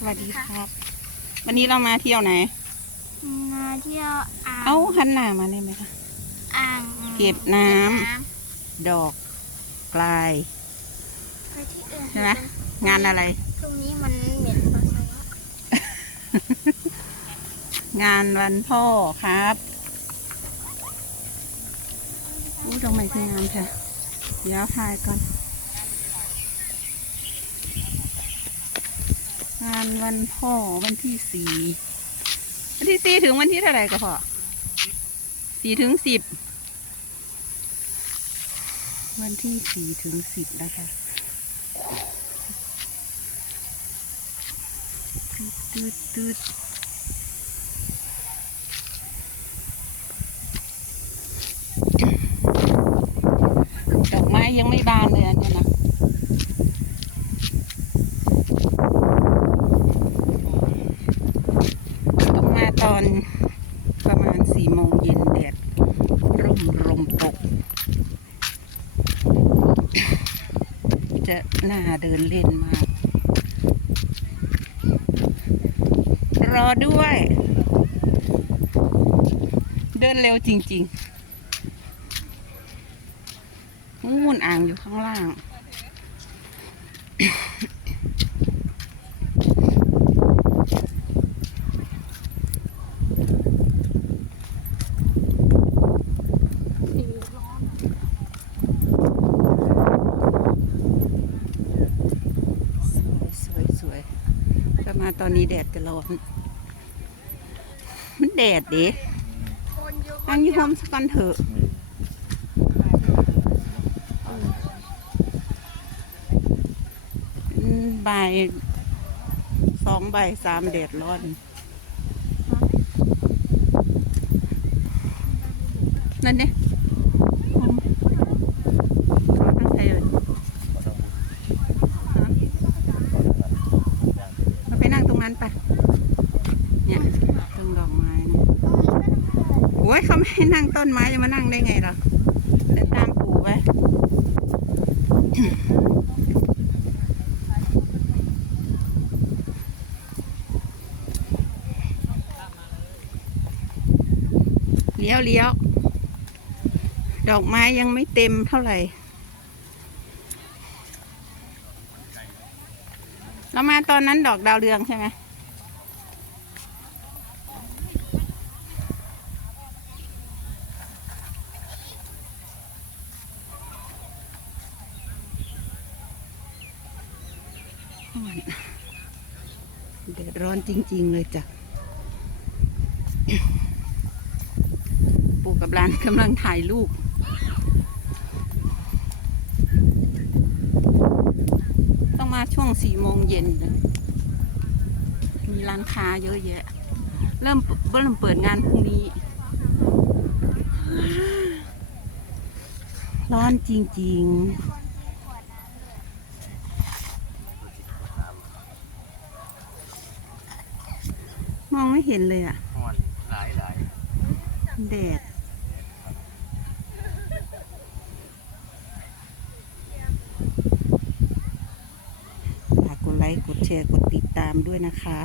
สวัสดีครับ วันนี้เรามาเที่ยวไหน มาเที่ยวอ่างเอ้าหันหน้ามาได้ไหมคะอ่างเก็บน้ำเก็บน้ดอกกลายำไปที่อื่นใช่ไหมงานอะไร ตรงนี้มันเหม็นมากเลยอะงานวันพ่อครับอู้ตรงไหนคืองานค่ะ เดี๋ยวถ่ายก่อน งานวันพ่อวันที่สี่วันที่สี่ถึงวันที่เท่าไหร่ก็พอสี่ถึงสิบวันที่สี่ถึงสิบนะคะตืดตืดตืดอกไม้ยังไม่บานเลยอันเนี้ยนะ ต้องมาตอนประมาณสี่ โมงเย็นแดดร่มลมตก จะน่าเดินเล่นมาก รอด้วย เดินเร็วจริงๆนู่นอ่างอยู่ข้างล่าง สวยสวยก็มา ตอนนี้แดดจะร้อน มันแดดเด็คนเยอะอันยี่ห้อมสักกันเถอะบ่ายสองบ่ายสามแดดร้อนนั่นเนี่ยทั้งไทยเลย เราไปนั่งตรงนั้นไป เนี่ยตรงดอกไม้นะโอ้ยเขา ไม่ให้นั่งต้นไม้จะมานั่งได้ไงล่ะเดินตามปู่ไปเลี้ยวเลี้ยว ดอกไม้ยังไม่เต็มเท่าไหร่ เรามาตอนนั้นดอกดาวเรืองใช่ไหม เดือดร้อนจริง ๆ เลยจ้ะปู่กับหลานกำลังถ่ายรูปต้องมาช่วงสี่โมงเย็นนะมีร้านค้าเยอะแยะ เริ่มเริ่มเปิดงานพรุ่งนี้ ร้อนจริง ๆ องไม่เห็นเลยอะห่อนหลายหลายแดดฝากกดไลค์กดแชร์กดติดตามด้วยนะคะ